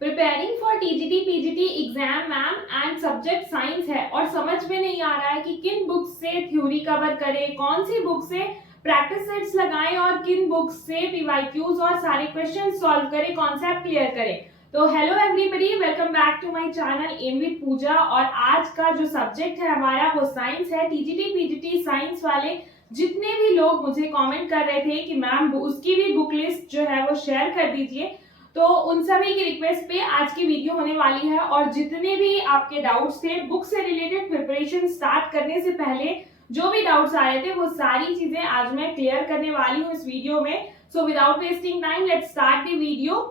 Preparing for TGT PGT exam ma'am and subject science है और समझ में नहीं आ रहा है कि किन बुक्स से थ्योरी कवर करें, कौन सी बुक से प्रैक्टिस सेट्स लगाएं और किन बुक्स से पीवाईक्यूज और सारे क्वेश्चन सॉल्व करें, कॉन्सेप्ट क्लियर करें। तो hello everybody, welcome back to my channel M with Pooja. और आज का जो सब्जेक्ट है हमारा वो साइंस है। टीजीटी पीजीटी साइंस वाले जितने भी लोग मुझे कमेंट कर रहे थे कि मैम उसकी भी बुक लिस्ट जो है वो शेयर कर दीजिए, तो उन सभी की रिक्वेस्ट पे आज की वीडियो होने वाली है। और जितने भी आपके डाउट्स थे बुक से रिलेटेड प्रिपरेशन स्टार्ट करने से पहले जो भी डाउट्स आ रहे थे वो सारी चीजें आज मैं क्लियर करने वाली हूँ इस वीडियो में। So without wasting time let's start the video.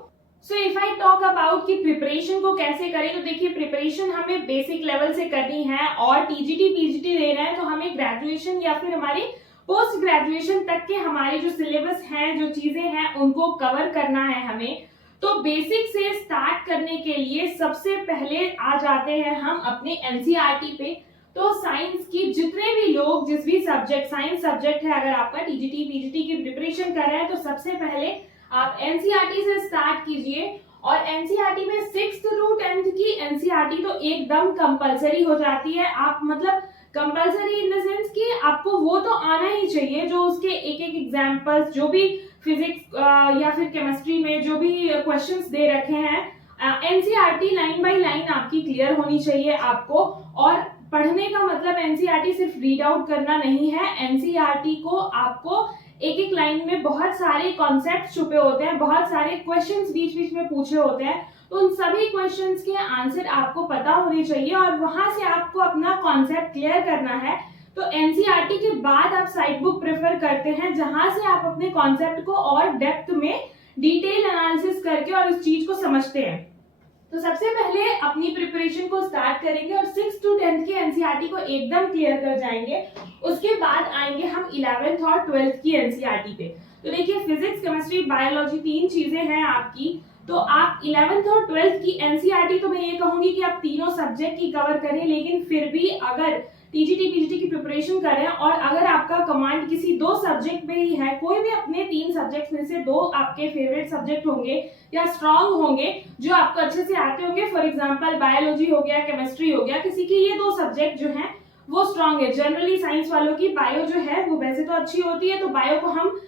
So if I talk about कि प्रिपरेशन को कैसे करें, तो देखिए प्रिपरेशन हमें बेसिक लेवल से करनी है और टीजीटी पीजीटी दे रहे हैं तो हमें ग्रेजुएशन या फिर हमारे पोस्ट ग्रेजुएशन तक के हमारे जो सिलेबस हैं, जो चीजें हैं उनको कवर करना है हमें। तो बेसिक से स्टार्ट करने के लिए सबसे पहले आ जाते हैं हम अपने एनसीईआरटी पे। तो साइंस की जितने भी लोग जिस भी सब्जेक्ट, साइंस सब्जेक्ट है अगर आपका टीजीटी पीजीटी की प्रिपरेशन कर रहे हैं तो सबसे पहले आप एनसीईआरटी से स्टार्ट कीजिए। और एनसीईआरटी में 6th to 10th की एनसीईआरटी तो एकदम कंपलसरी हो जाती है। आप मतलब कंपलसरी इन द सेंस कि आपको वो तो आना ही चाहिए जो उसके एक एक एग्जाम्पल्स, जो भी फिजिक्स या फिर केमिस्ट्री में जो भी क्वेश्चंस दे रखे हैं एनसीईआरटी लाइन बाय लाइन आपकी क्लियर होनी चाहिए आपको। और पढ़ने का मतलब एनसीईआरटी सिर्फ रीड आउट करना नहीं है। एनसीईआरटी को आपको एक एक लाइन में बहुत सारे कॉन्सेप्ट छुपे होते हैं, बहुत सारे क्वेश्चंस बीच बीच में पूछे होते हैं, तो उन सभी क्वेश्चंस के आंसर आपको पता होने चाहिए और वहां से आपको अपना कॉन्सेप्ट क्लियर करना है। तो एनसीईआरटी के बाद आप साइड बुक प्रेफर करते हैं जहां से आप अपने कॉन्सेप्ट को और डेप्थ में डिटेल एनालिसिस करके और उस चीज को समझते हैं। तो सबसे पहले अपनी प्रिपरेशन को स्टार्ट करेंगे और 6th to 10th की एनसीईआरटी को एकदम क्लियर कर जाएंगे। उसके बाद आएंगे हम 11th और 12th की एनसीईआरटी पे। तो देखिए फिजिक्स, केमिस्ट्री, बायोलॉजी 3 चीजें हैं आपकी। तो आप 11th और 12th की एनसीईआरटी तो मैं ये कहूंगी कि आप तीनों सब्जेक्ट की कवर करें, लेकिन फिर भी अगर टीजीटी पीजीटी की प्रिपरेशन करें और अगर आपका कमांड किसी 2 सब्जेक्ट में ही है, कोई भी अपने 3 सब्जेक्ट में से 2 आपके फेवरेट सब्जेक्ट होंगे या स्ट्रांग होंगे जो आपको अच्छे से आते होंगे, फॉर एग्जांपल बायोलॉजी हो गया, केमिस्ट्री हो गया, किसी की ये 2 सब्जेक्ट जो हैं वो स्ट्रांग है। जनरली साइंस वालों की बायो जो है वो वैसे तो अच्छी होती है, तो बायो को हम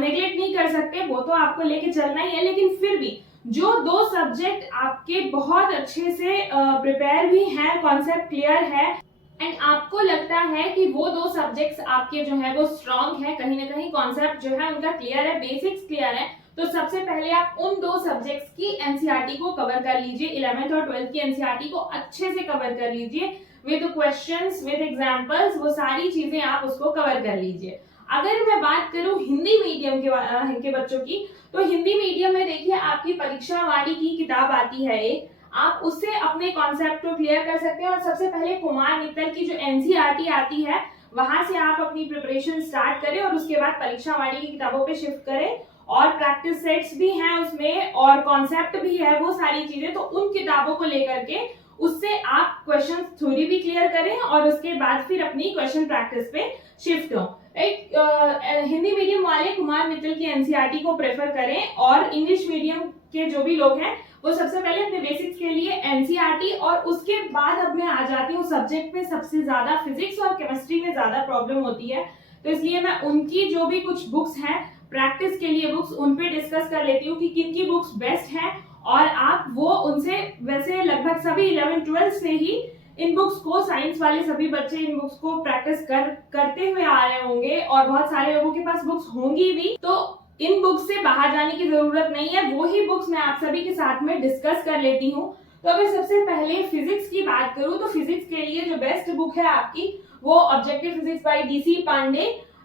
नेग्लेक्ट नहीं कर सकते, वो तो आपको लेके चलना ही है। लेकिन फिर भी जो 2 सब्जेक्ट आपके बहुत अच्छे से प्रिपेयर भी हैं, कॉन्सेप्ट क्लियर है एंड आपको लगता है कि वो 2 सब्जेक्ट्स आपके जो है वो स्ट्रांग है, कहीं ना कहीं कॉन्सेप्ट जो है उनका क्लियर है, बेसिक्स क्लियर है, तो सबसे पहले आप उन 2 सब्जेक्ट्स की एनसीईआरटी को कवर कर लीजिए। 11th और 12th की एनसीईआरटी को अच्छे से कवर कर लीजिए विद क्वेश्चंस, विद एग्जांपल्स, वो सारी चीजें आप उसको कवर कर लीजिए। अगर मैं बात करूं हिंदी मीडियम के बच्चों की, तो हिंदी मीडियम में देखिए आपकी परीक्षा वाली की किताब आती है एक, आप उससे अपने कॉन्सेप्ट को क्लियर कर सकते हैं। और सबसे पहले कुमार मित्तल की जो एनसीईआरटी आती है वहां से आप अपनी प्रिपरेशन स्टार्ट करें और उसके बाद परीक्षा वाली की किताबों पे शिफ्ट करें। और प्रैक्टिस सेट्स भी हैं उसमें और कॉन्सेप्ट भी है, वो सारी चीजें, तो उन किताबों को लेकर के उससे आप क्वेश्चन थ्योरी भी क्लियर करें और उसके बाद फिर अपनी क्वेश्चन प्रैक्टिस पे शिफ्ट हो। हिंदी मीडियम वाले कुमार मित्तल की एनसीईआरटी को प्रेफर करें और इंग्लिश मीडियम के जो भी लोग हैं वो सबसे पहले अपने बेसिक्स के लिए एनसीईआरटी, और उसके बाद अब मैं आ जाती हूँ सब्जेक्ट में सबसे ज्यादा फिजिक्स और केमिस्ट्री में ज्यादा प्रॉब्लम होती है, तो इसलिए मैं उनकी जो भी कुछ बुक्स हैं प्रैक्टिस के लिए बुक्स, उन पे डिस्कस कर लेती हूँ कि किन की बुक्स बेस्ट हैं। और आप वो उनसे, वैसे लगभग सभी 11th 12th से ही इन बुक्स को, साइंस वाले सभी बच्चे इन बुक्स को प्रैक्टिस करते हुए आ रहे होंगे और बहुत सारे लोगों के पास बुक्स होंगी भी, तो इन बुक्स से बाहर जाने की जरूरत नहीं है। वो ही बुक्स मैं आप सभी के साथ में डिस्कस कर लेती हूँ। तो अगर सबसे पहले फिजिक्स की बात करूँ तो फिजिक्स के लिए जो बेस्ट बुक है आपकी वो objective physics by DC Pandey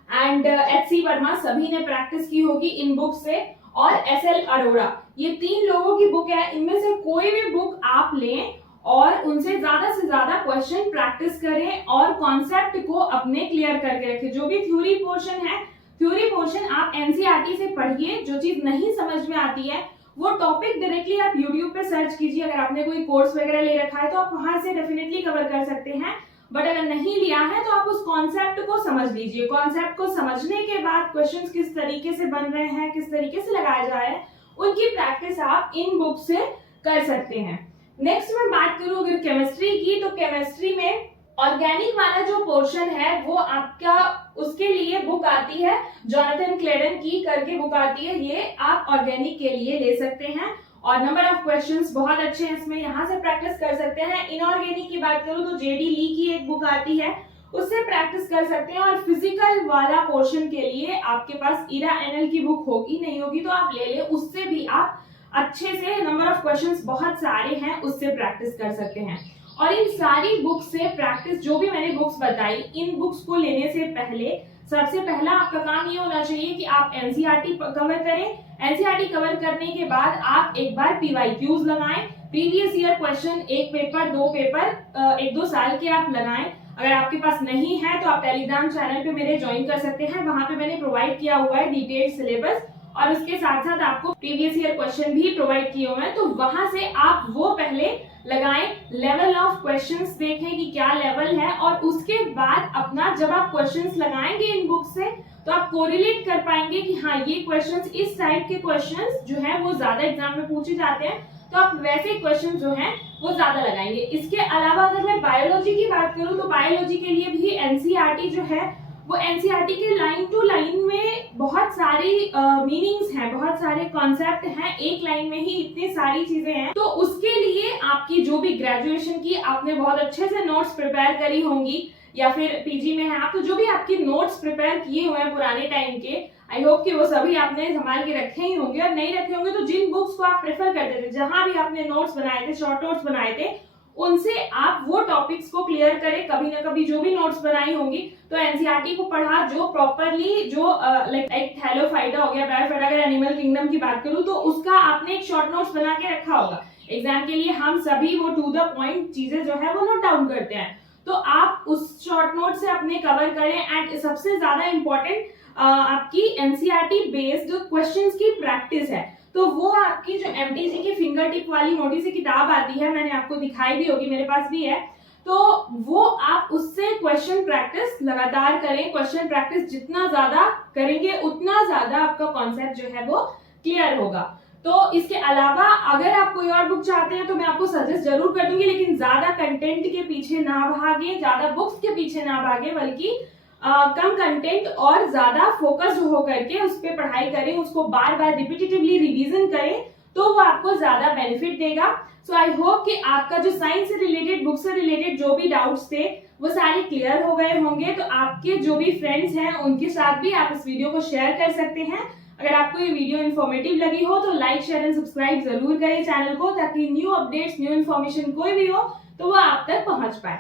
and HC Verma, सभी ने प्रैक्टिस की होगी इन बुक से, और एसएल अरोड़ा, ये 3 लोगों की बुक है। इनमें से कोई भी बुक आप लें और उनसे ज्यादा से ज्यादा क्वेश्चन प्रैक्टिस करें और कॉन्सेप्ट को अपने क्लियर करके रखें। जो भी थ्योरी पोर्शन है, थ्योरी पोर्शन आप एनसीईआरटी से पढ़िए। जो चीज नहीं समझ में आती है वो टॉपिक डायरेक्टली आप यूट्यूब पे सर्च कीजिए। अगर आपने कोई कोर्स वगैरह ले रखा है तो आप वहां से डेफिनेटली कवर कर सकते हैं, बट अगर नहीं लिया है तो आप उस कॉन्सेप्ट को समझ लीजिए। कॉन्सेप्ट को समझने के बाद क्वेश्चंस किस तरीके से बन रहे हैं, किस तरीके से लगाए जा रहे हैं, उनकी प्रैक्टिस आप इन बुक से कर सकते हैं। नेक्स्ट मैं बात करूं अगर केमिस्ट्री की, तो केमिस्ट्री में ऑर्गेनिक वाला जो पोर्शन है वो आपका, उसके लिए बुक आती है जोनाथन क्लेडन की करके बुक आती है, ये आप ऑर्गेनिक के लिए ले सकते हैं और नंबर ऑफ क्वेश्चंस बहुत अच्छे हैं इसमें, यहाँ से प्रैक्टिस कर सकते हैं। इनऑर्गेनिक की बात करूं तो जेडी ली की एक बुक आती है, उससे प्रैक्टिस कर सकते हैं। और फिजिकल वाला पोर्शन के लिए आपके पास इरा एनएल की बुक होगी, नहीं होगी तो आप ले लें, उससे भी आप अच्छे से नंबर ऑफ क्वेश्चंस बहुत सारे हैं उससे प्रैक्टिस कर सकते हैं। और इन सारी बुक्स से प्रैक्टिस, जो भी मैंने बुक्स बताई, इन बुक्स को लेने से पहले सबसे पहला आपका काम ये होना चाहिए कि आप एनसीईआरटी कवर करें। एनसीईआरटी कवर करने के बाद आप एक बार पीवाईक्यूज लगाएं, प्रीवियस ईयर क्वेश्चन, एक पेपर, दो पेपर, एक दो साल के आप लगाएं। अगर आपके पास नहीं है तो आप टेलीग्राम चैनल पे मेरे ज्वाइन कर सकते हैं, वहां पे मैंने प्रोवाइड किया हुआ है डिटेल्ड सिलेबस और उसके साथ साथ आपको प्रीवियस ईयर क्वेश्चन भी प्रोवाइड किए हुए हैं, तो वहां से आप वो पहले लगाएं, लेवल ऑफ क्वेश्चंस देखें कि क्या लेवल है और उसके बाद अपना जब आप क्वेश्चंस लगाएंगे इन बुक से तो आप कोरिलेट कर पाएंगे कि हाँ ये क्वेश्चंस, इस टाइप के क्वेश्चंस जो है वो ज्यादा एग्जाम में पूछे जाते हैं, तो आप वैसे क्वेश्चन जो हैं वो ज्यादा लगाएंगे। इसके अलावा अगर मैं बायोलॉजी की बात करूं तो बायोलॉजी के लिए भी एनसीईआरटी जो है वो एनसीईआरटी के लाइन टू लाइन में बहुत सारी मीनिंग्स हैं, बहुत सारे कॉन्सेप्ट हैं, एक लाइन में ही इतनी सारी चीजें हैं, तो उसके लिए आपकी जो भी ग्रेजुएशन की आपने बहुत अच्छे से नोट्स प्रिपेयर करी होंगी या फिर पीजी में है आप, तो जो भी आपके नोट्स प्रिपेयर किए हुए हैं पुराने टाइम के, आई होप कि वो सभी आपने संभाल के रखे ही होंगे, और नहीं रखे होंगे तो जिन बुक्स को आप प्रेफर करते थे, जहां भी आपने नोट्स बनाए थे, शॉर्ट नोट्स बनाए थे, उनसे आप वो टॉपिक्स को क्लियर करें। कभी ना कभी जो भी नोट्स बनाई होंगी तो एनसीईआरटी को पढ़ा, जो प्रॉपरली जो लाइक एक थैलोफाइटा हो गया, ब्रायोफाइटा, अगर एनिमल किंगडम की बात करूं तो उसका आपने एक शॉर्ट नोट्स बना के रखा होगा। एग्जाम के लिए हम सभी वो टू द पॉइंट चीजें जो है वो नोट डाउन करते हैं, तो आप उस शॉर्ट नोट से अपने कवर करें। एंड सबसे ज्यादा इंपॉर्टेंट आपकी एनसीईआरटी बेस्ड क्वेश्चंस की प्रैक्टिस है, तो वो आपकी जो एमटीजी की फिंगर टिप वाली मोटी सी किताब आती है, मैंने आपको दिखाई भी होगी, मेरे पास भी है, तो वो आप उससे क्वेश्चन प्रैक्टिस लगातार करें। क्वेश्चन प्रैक्टिस जितना ज्यादा करेंगे उतना ज्यादा आपका कॉन्सेप्ट जो है वो क्लियर होगा। तो इसके अलावा अगर आप कोई और बुक चाहते हैं तो मैं आपको सजेस्ट जरूर कर दूंगी, लेकिन ज्यादा कंटेंट के पीछे ना भागे, ज्यादा बुक्स के पीछे ना भागे, बल्कि कम कंटेंट और ज्यादा फोकस हो करके उस पर पढ़ाई करें, उसको बार बार रिपीटेटिवली रिवीजन करें, तो वो आपको ज्यादा बेनिफिट देगा। सो आई होप कि आपका जो साइंस से रिलेटेड, बुक से रिलेटेड जो भी डाउट्स थे वो सारे क्लियर हो गए होंगे। तो आपके जो भी फ्रेंड्स हैं उनके साथ भी आप इस वीडियो को शेयर कर सकते हैं। अगर आपको ये वीडियो इन्फॉर्मेटिव लगी हो तो लाइक, शेयर एंड सब्सक्राइब जरूर करें चैनल को, ताकि न्यू अपडेट्स, न्यू इन्फॉर्मेशन कोई भी हो तो वो आप तक पहुंच पाए।